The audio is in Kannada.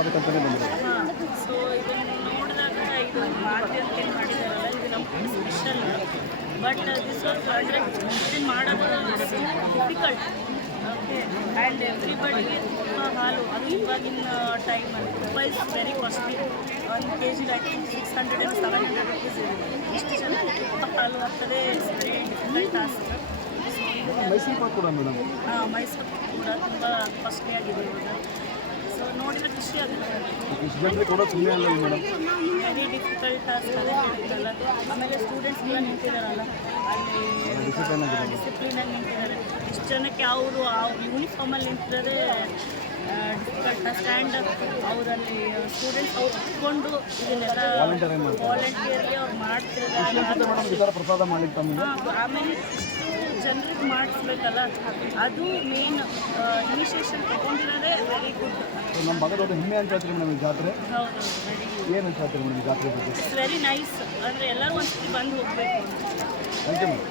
ಅದಕ್ಕಂತಲೇ ಬಂದಿರೋದು. ಹಾಂ, ಸೊ ಇದನ್ನು ನೋಡಿದಾಗ ಇದು ಮಾದರಿ ಅಂತ ಏನು ಮಾಡಿದಾರಲ್ಲ ಇದು ನಮ್ಮ ಸ್ಪೆಷಲ್. ಬಟ್ ದಿಸ್ ವಾಸ್ ಅಂದರೆ ಇದನ್ನು ಮಾಡೋದು ಡಿಫಿಕಲ್ಟ್. ಓಕೆ, ಆ್ಯಂಡ್ ಎವ್ರಿಬಡಿಗೆ ತುಪ್ಪ ಹಾಲು ಅದು ಇವಾಗಿನ ಟೈಮಲ್ಲಿ ತುಪ್ಪ is very costly. 1 kg I think 600 and 700 rupees ಇದೆ. ಇಷ್ಟು ಜನ ತುಪ್ಪ ಹಾಲು ಆಗ್ತದೆ, it's very difficult task. Mysuru Pak ಕೂಡ ಮೇಡಮ್. ಹಾಂ, ಮೈಸೂರು ಕೂಡ ತುಂಬ ಕಾಸ್ಟ್ಲಿ ಆಗಿದೆ ಇವಾಗ. ಸೊ ನೋಡಿದ್ರೆ ಖುಷಿ ಆಗುತ್ತೆ. ಇಷ್ಟು ಜನರಿಗೆ ಕೂಡ ಸುಮ್ಮನೆ ಅಲ್ಲ ಮೇಡಮ್. ವೆರಿ ಡಿಫಿಕಲ್ಟ್ ಟಾಸ್ಕ್ ಅದೇ ಹೇಳ್ತಲ್ಲ. ಆಮೇಲೆ ಸ್ಟೂಡೆಂಟ್ಸ್ ಎಲ್ಲ ನಿಂತಿದ್ದಾರಲ್ಲ ಅಲ್ಲಿ ಡಿಸಿಪ್ಲಿನಾಗಿ ನಿಂತಿದ್ದಾರೆ. ಇಷ್ಟು ಜನಕ್ಕೆ ಅವರು ಆ ಯೂನಿಫಾರ್ಮಲ್ಲಿ ನಿಂತಿರೋದೇ ಡಿಫಿಕಲ್ಟ್ ಟಾಸ್ಕ್. ಆ್ಯಂಡ್ ಅವರಲ್ಲಿ ಸ್ಟೂಡೆಂಟ್ಸ್ ಅವ್ರು ಕುತ್ಕೊಂಡು ಇದನ್ನೆಲ್ಲ ವಾಲಂಟಿಯರ್ಲಿ ಅವ್ರು ಮಾಡ್ತಿದ್ದಾರೆ. ಪ್ರಸಾದ ಮಾಡಲಿಕ್ಕೆ ತಮ್ಮ ಆಮೇಲೆ ಇಷ್ಟು ಜನರಿಗೆ ಮಾಡಿಸ್ಬೇಕಲ್ಲ, ಅದು ಮೇನ್ ಇನಿಷಿಯೇಷನ್ ತೊಗೊಂಡಿರೋದೇ ವೆರಿ ಗುಡ್. ನಮ್ಮ ಭಾಗದೊಂದು ಹೆಮ್ಮೆ ಅಂತ ಹೇಳ್ತೀವಿ ಮೇಡಮ್ ಈ ಜಾತ್ರೆ. ಹೌದು, ವೆರಿ ಗುಡ್. ಏನು ಹೇಳ್ತೀವಿ ಮೇಡಮ್ ಈ ಜಾತ್ರೆ ಬಗ್ಗೆ? It's very nice. ಅಂದರೆ ಎಲ್ಲರೂ ಒಂದ್ಸತಿ ಬಂದು ಹೋಗಬೇಕು. Thank you madam.